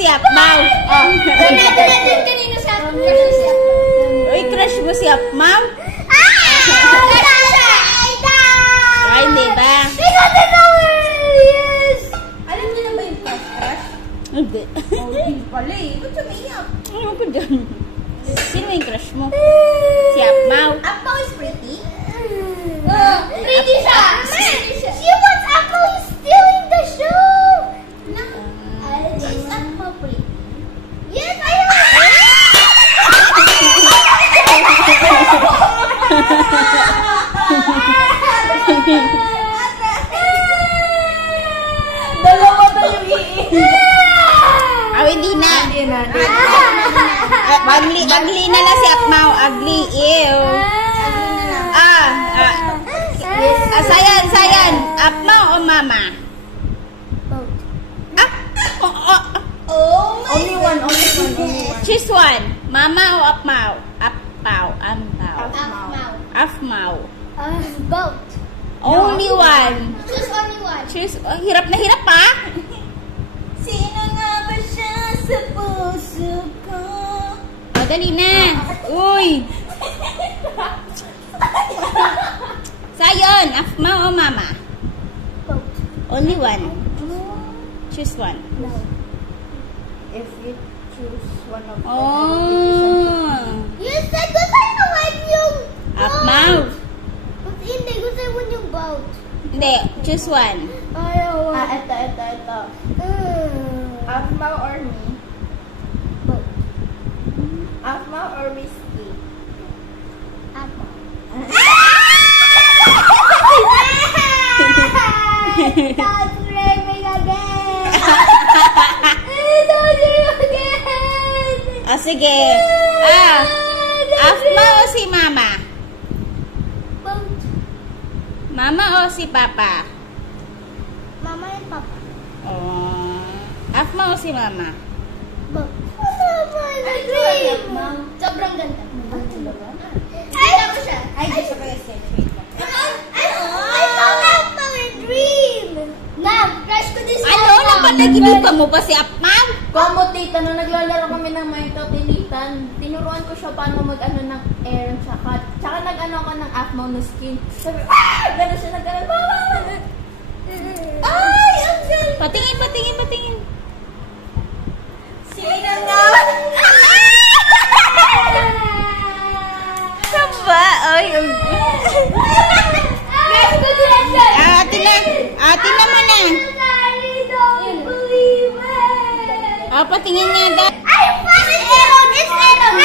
si Apmaw. Natin kanino siya. Uy, crush mo si Apmaw? Ay, hindi ba? Yes! Alam niyo na ba yung crush? Hindi. Hindi pala eh. Ba't sumiyak? Ano ko dyan? Sino yung crush mo? Si Apmaw. Apple is pretty? Pretty siya! She wants Apple is stealing the show! Is Apple pretty? Yes, I know! Dalawa na yung iiyak. Hindi na. Ugly na lang si Apmaw. Ugly. Ew. Sayan. Apmaw o mama? Only one. Choose one. Mama o Apmaw? Apmaw. Both. Only one. Choose only one. Choose. Hirap na hirap pa. Sino nga ba siya sa puso ko? Dali na. Uy. Sayon, Apmaw o mama? Both. Only one. Choose one. No. If you choose one of them, Oh. You said gusto mo yung Apmaw. Hindi, gusto mo yung boat. Hindi, choose one. Ayaw. ito. Apmaw or me? Boat. Apmaw or whiskey? Apple. That's raving again. That's again. Sige. Apmaw o si mama? Boat. Mama o si papa? Mama and Papa. Apmaw o si mama? Boat. Mama, dream. Sobrang ganda. Ay, ako siya. Ay, gusto ko yung same. I found my dream. Crush ko din siya. Ano? Napataginipan mo ba si Apmaw? Kamo, tita, nung naglalaro kami ng Minecraft tinitan, tinuruan ko siya paano mag-ano ng air, tsaka nag-ano ako ng Apmaw na skin. Sabi, gano'n siya nag-ano, ay, ang galing! Patingin. Sino nga? Saba? Ay, Crush ko din siya. Atin naman na. I don't believe it. Patingin nga daw. Ay, fuck! It's Aaron!